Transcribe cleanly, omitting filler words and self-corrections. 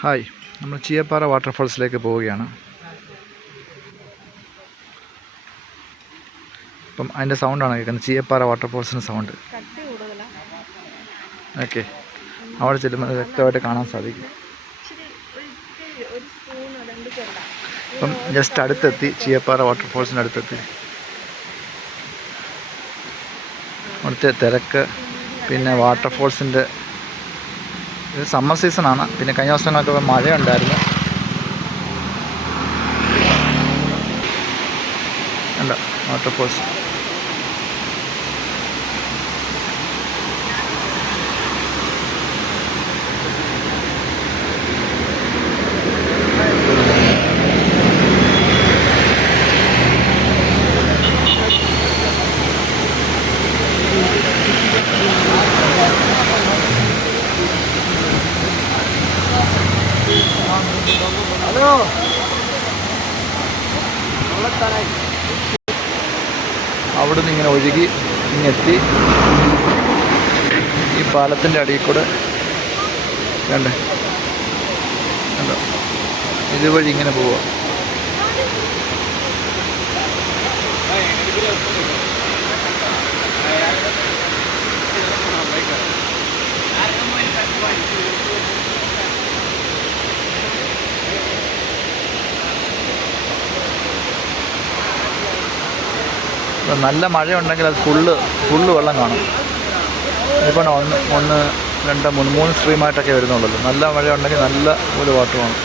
Hi, നമ്മൾ ചീയപ്പാറ വാട്ടർഫാൾസിലേക്ക് പോവുകയാണ്. അപ്പം അതിൻ്റെ സൗണ്ടാണ് കേൾക്കുന്നത്, ചീയപ്പാറ വാട്ടർഫാൾസിൻ്റെ സൗണ്ട്. ഓക്കെ, അവിടെ ചെല്ലുമ്പോൾ വ്യക്തമായിട്ട് കാണാൻ സാധിക്കും. അപ്പം ജസ്റ്റ് അടുത്തെത്തി, ചീയപ്പാറ വാട്ടർഫാൾസിൻ്റെ അടുത്തെത്തി. അവിടുത്തെ തിരക്ക്, പിന്നെ വാട്ടർഫാൾസിൻ്റെ ഇത് സമ്മർ സീസണാണ്. പിന്നെ കഴിഞ്ഞ ദിവസങ്ങളൊക്കെ മഴയുണ്ടായിരുന്നു. അല്ല, വാട്ടർഫാൾസ് അവിടുന്ന് ഇങ്ങനെ ഒഴുകി ഇങ്ങെത്തി ഈ പാലത്തിൻ്റെ അടിയിൽ കൂടെ കണ്ടേ, കണ്ടോ, ഇതുവഴി ഇങ്ങനെ പോവുക. നല്ല മഴയുണ്ടെങ്കിൽ അത് ഫുള്ള് വെള്ളം കാണും. ഇപ്പോൾ ഒന്ന് രണ്ട് മൂന്ന് സ്ട്രീമായിട്ടൊക്കെ വരുന്നുള്ളൂ. നല്ല മഴയുണ്ടെങ്കിൽ നല്ല ഒരു വാട്ടർ കാണും.